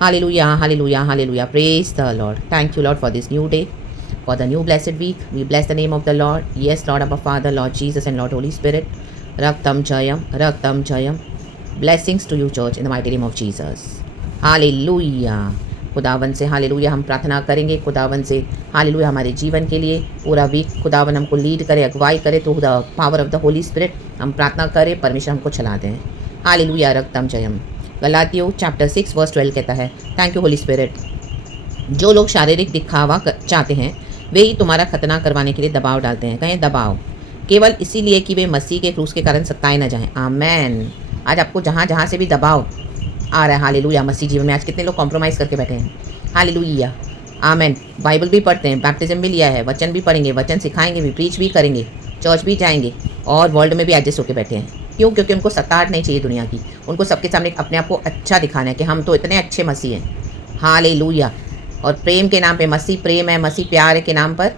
Hallelujah, hallelujah, hallelujah. Praise the Lord. Thank you, Lord, for this new day, for the new blessed week. We bless the name of the Lord. Yes, Lord, our Father, Lord Jesus, and Lord Holy Spirit. Raktam Jayam, Raktam Jayam. Blessings to you, church, in the mighty name of Jesus. Hallelujah. खुदावन से hallelujah हम प्रार्थना करेंगे, खुदावन से hallelujah हमारे जीवन के लिए पूरा वीक खुदावन हमको लीड करे, अगुवाई करे, तो the power of the Holi spirit हम प्रार्थना करें, परमेश्वर हमको चला दें। हालेलुया, रक्तम जयम। गलातियों चैप्टर 6 वर्स 12 कहता है, थैंक यू होली स्पिरिट। जो लोग शारीरिक दिखावा चाहते हैं वे ही तुम्हारा खतना करवाने के लिए दबाव डालते हैं। कहें दबाव, केवल इसीलिए कि वे मसीह के क्रूस के कारण सताए न जाएं। आमेन। आज आपको जहाँ जहाँ से भी दबाव आ रहा है, हालेलुया, मसीह जीवन में आज कितने लोग कॉम्प्रोमाइज़ करके बैठे हैं। हालेलुया, आमेन। बाइबल भी पढ़ते हैं, बैप्टिज्म भी लिया है, वचन भी पढ़ेंगे, वचन सिखाएंगे भी, प्रीच भी करेंगे, चर्च भी जाएंगे, और वर्ल्ड में भी एडजस्ट होकर बैठे हैं। क्यों? क्योंकि उनको सताहट नहीं चाहिए दुनिया की। उनको सबके सामने अपने आप को अच्छा दिखाना है कि हम तो इतने अच्छे मसीह हैं। हालेलुया। और प्रेम के नाम पे, मसीह प्रेम है, मसीह प्यार है के नाम पर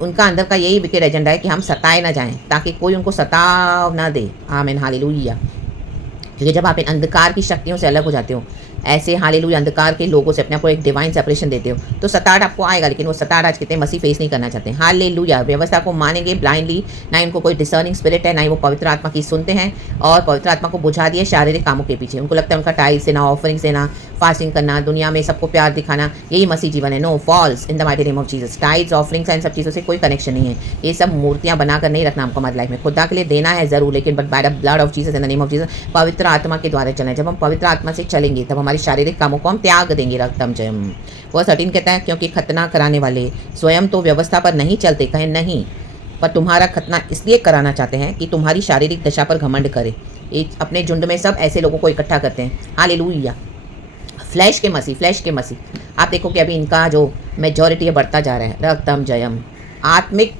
उनका अंदर का यही विकेट एजेंडा है कि हम सताए ना जाएं, ताकि कोई उनको सताव ना दे। आमीन, हालेलुया। क्योंकि जब आप इन अंधकार की शक्तियों से अलग हो जाते हो, ऐसे हालेलुया अंधकार के लोगों से अपने आप को एक डिवाइन सेपरेशन देते हो, तो सताहट आपको आएगा। लेकिन वो सताहट आज कितने मसीह फेस नहीं करना चाहते हैं। हालेलुया। व्यवस्था को मानेंगे ब्लाइंडली, ना इनको कोई डिसर्निंग स्पिरिट है, ना ही वो पवित्र आत्मा की सुनते हैं, और पवित्र आत्मा को बुझा दिए शारीरिक कामों के पीछे। उनको लगता है उनका टाइल से ना, ऑफरिंग से ना, फास्टिंग करना, दुनिया में सबको प्यार दिखाना, यही मसीह जीवन है। No, falls in the mighty name of Jesus. Tiles, offerings, इन सब चीज़ों से कोई कनेक्शन नहीं है। ये सब मूर्तियां बनाकर नहीं रखना हमको हमारी लाइफ में। खुदा के लिए देना है ज़रूर, लेकिन but by the blood of Jesus, in the name of Jesus, पवित्र आत्मा के द्वारा चलना है। जब हम पवित्र आत्मा से चलेंगे तब हमारी शारीरिक कामों को हम त्याग देंगे। रक्तम जयम। वर्स 13 कहता है, क्योंकि खतना कराने वाले स्वयं तो व्यवस्था पर नहीं चलते, कहें नहीं, पर तुम्हारा खतना इसलिए कराना चाहते हैं कि तुम्हारी शारीरिक दशा पर घमंड करे। अपने झुंड में सब ऐसे लोगों को इकट्ठा करते हैं। हालेलुया। फ्लैश के मसीह, फ्लैश के मसीह। आप देखो कि अभी इनका जो मेजॉरिटी है बढ़ता जा रहा है। रक्तम जयम। आत्मिक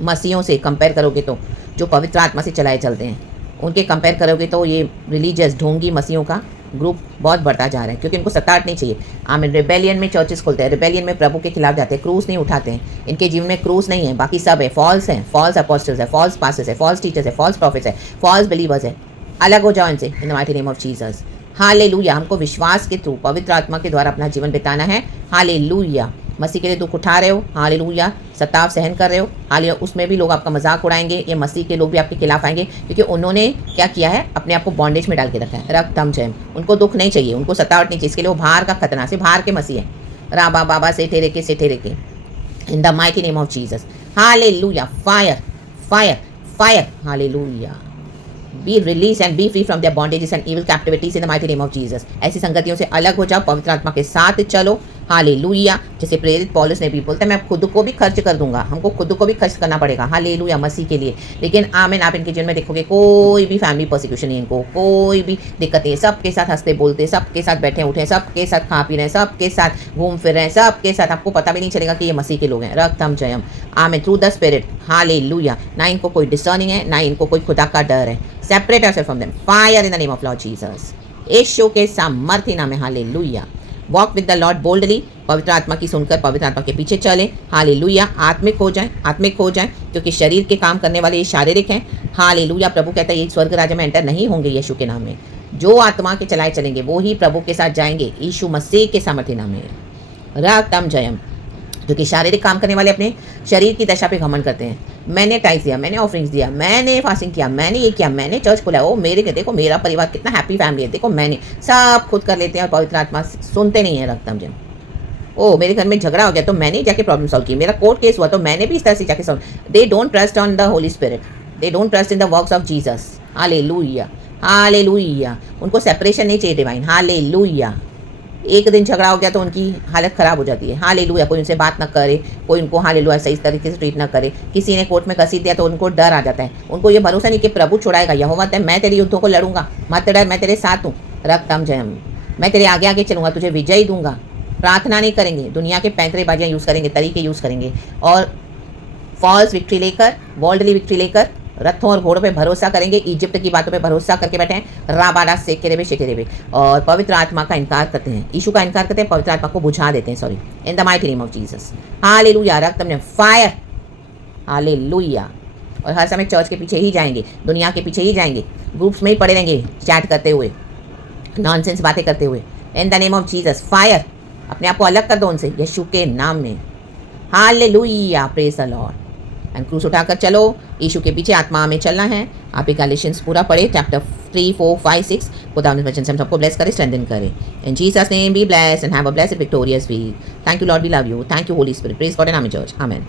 मसीहों से कंपेयर करोगे तो, जो पवित्र आत्मा से चलाए चलते हैं, उनके कंपेयर करोगे तो ये रिलीजियस ढोंगी मसीहों का ग्रुप बहुत बढ़ता जा रहा है, क्योंकि इनको सताहट नहीं चाहिए। आमीन। रिबेलियन में चर्चेस खुलते हैं, रिबेलियन में प्रभु के खिलाफ जाते हैं, क्रूस नहीं उठाते हैं। इनके जीवन में क्रूस नहीं है, बाकी सब है, फॉल्स है, फॉल्स अपोस्टल्स है, फॉल्स पास्टर्स है, फॉल्स टीचर्स है, फॉल्स प्रॉफिट्स है, फॉल्स बिलीवर्स है। अलग हो जाओ इनसे, इन the mighty name of Jesus. Hallelujah. हमको विश्वास के थ्रू पवित्र आत्मा के द्वारा अपना जीवन बिताना है। हालेलुया। मसीह के लिए दुख उठा रहे हो, हालेलुया, सताव सहन कर रहे हो, हालेलुया, उसमें भी लोग आपका मजाक उड़ाएंगे। ये मसीह के लोग भी आपके खिलाफ आएंगे, क्योंकि उन्होंने क्या किया है, अपने आप को बॉन्डेज में डाल के रखा है। रक्तम जयम। उनको दुख नहीं चाहिए, उनको सतावट नहीं चाहिए, इसके लिए वो बाहर का खतना से, बाहर के मसीह है। राबा बाबा से ठेरे के in the mighty name of Jesus. Hallelujah. Fire, fire, fire. Hallelujah. Be release and be free from their bondages and evil captivities in the mighty name of Jesus. ऐसी संगतियों से अलग हो जाओ, पवित्र आत्मा के साथ चलो। हालेलुया। जैसे प्रेरित पौलुस ने भी बोलता है, मैं खुद को भी खर्च कर दूंगा। हमको खुद को भी खर्च करना पड़ेगा, हालेलुया, मसीह के लिए। लेकिन आमीन, आप इनके जीवन में देखोगे कोई भी फैमिली परसिक्यूशन नहीं, इनको कोई भी दिक्कत नहीं। सबके साथ हंसते बोलते, सबके साथ बैठे उठे, सबके साथ खा पी रहे हैं, सबके साथ घूम फिर रहे हैं, सबके साथ आपको पता भी नहीं चलेगा कि ये मसीह के लोग हैं। रक्तम जयम। आमीन। Through the spirit. हालेलुया। ना इनको कोई डिसर्निंग है, ना इनको कोई खुदा का डर है। Separate yourself from them. Fire in the name of Lord Jesus. यीशु के सामर्थ्य नाम है। Hallelujah. Walk with the Lord boldly. पवित्र आत्मा की सुनकर पवित्र आत्मा के पीछे चले। हालेलुया। आत्मिक हो जाए, आत्मिक हो जाए, क्योंकि शरीर के काम करने वाले ये शारीरिक हैं। हालेलुया। प्रभु कहता है ये स्वर्ग राज्य में एंटर नहीं होंगे यीशु के नाम में। जो आत्मा के चलाए चलेंगे वो ही प्रभु के साथ जाएंगे, यीशु मसीह के सामर्थ्य नाम में। रक्तम जयम। क्योंकि शारीरिक काम करने वाले अपने शरीर की दशा पे घमंड करते हैं। मैंने टाइल्स दिया, मैंने ऑफरिंग्स दिया, मैंने फास्टिंग किया, मैंने ये किया, मैंने चर्च खोला, ओ मेरे के देखो मेरा परिवार कितना हैप्पी फैमिली है, देखो मैंने सब खुद कर लेते हैं, और पवित्र आत्मा सुनते नहीं है। रक्तम जयम। ओ मेरे घर में झगड़ा हो गया तो मैंने जाके प्रॉब्लम सॉल्व की, मेरा कोर्ट केस हुआ तो मैंने भी इस तरह से जाके solve. They don't trust on the Holi spirit, they don't trust in the works of Jesus. Hallelujah. Hallelujah. उनको सेपरेशन नहीं चाहिए डिवाइन। हालेलुया। एक दिन झगड़ा हो गया तो उनकी हालत ख़राब हो जाती है। हालेलुया। कोई उनसे बात ना करे, कोई उनको हालेलुया सही तरीके से ट्रीट ना करे, किसी ने कोर्ट में कसी दिया तो उनको डर आ जाता है। उनको ये भरोसा नहीं कि प्रभु छुड़ाएगा। यहोवा है, मैं तेरे युद्धों को लड़ूंगा, मत डर, मैं तेरे साथ हूँ। रक्तम जयम। मैं तेरे आगे आगे चलूँगा, तुझे विजयी दूंगा। प्रार्थना नहीं करेंगे, दुनिया के पैंतरेबाजियाँ यूज़ करेंगे, तरीके यूज़ करेंगे, और फॉल्स विक्ट्री लेकर, वर्ल्डली विक्ट्री लेकर रथों और घोड़ों पे भरोसा करेंगे, इजिप्ट की बातों पे भरोसा करके बैठे हैं। राबाडा सेकेरेबे शेकेरेबे। और पवित्र आत्मा का इनकार करते हैं, यीशु का इनकार करते हैं, पवित्र आत्मा को बुझा देते हैं। Sorry, in the mighty name of Jesus. Hallelujah. रक्तम ने फायर। हालेलुया। और हर समय चर्च के पीछे ही जाएंगे, दुनिया के पीछे ही जाएंगे, ग्रुप्स में ही पड़े रहेंगे, चैट करते हुए, नॉनसेंस बातें करते हुए। इन the name of Jesus fire, अपने आप को अलग कर दो उनसे यीशु के नाम में। Hallelujah, praise the Lord. And क्रूस उठाकर चलो, यीशु के पीछे आत्मा में चलना है। आप एक गैलेशियंस पूरा पढ़े, चैप्टर 3, 4, 5, 6। खुदा अपने वचन से हम सबको ब्लेस करे, स्ट्रेंथन करे। In Jesus name be blessed and have a blessed victorious week. Thank you Lord, we love you. Thank you Holy Spirit. Praise God and amen church. Amen.